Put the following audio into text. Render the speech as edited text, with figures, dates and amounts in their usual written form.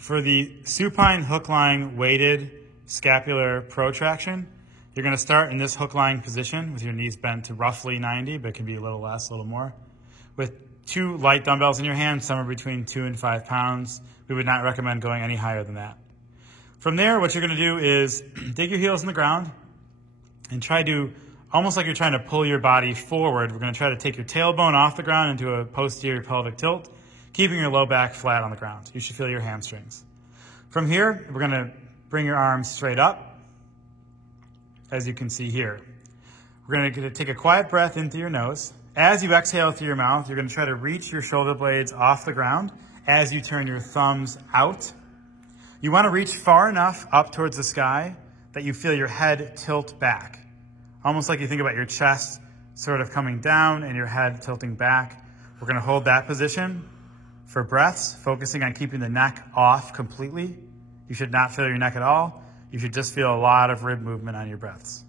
For the supine hook lying weighted scapular protraction, you're going to start in this hook lying position with your knees bent to roughly 90, but it can be a little less, a little more. With 2 light dumbbells in your hand, somewhere between 2 and 5 pounds, we would not recommend going any higher than that. From there, what you're going to do is dig your heels in the ground and try to, almost like you're trying to pull your body forward, we're going to try to take your tailbone off the ground into a posterior pelvic tilt, keeping your low back flat on the ground. You should feel your hamstrings. From here, we're going to bring your arms straight up, as you can see here. We're going to take a quiet breath in through your nose. As you exhale through your mouth, you're going to try to reach your shoulder blades off the ground as you turn your thumbs out. You want to reach far enough up towards the sky that you feel your head tilt back. Almost like you think about your chest sort of coming down and your head tilting back. We're going to hold that position for breaths, focusing on keeping the neck off completely. You should not feel your neck at all. You should just feel a lot of rib movement on your breaths.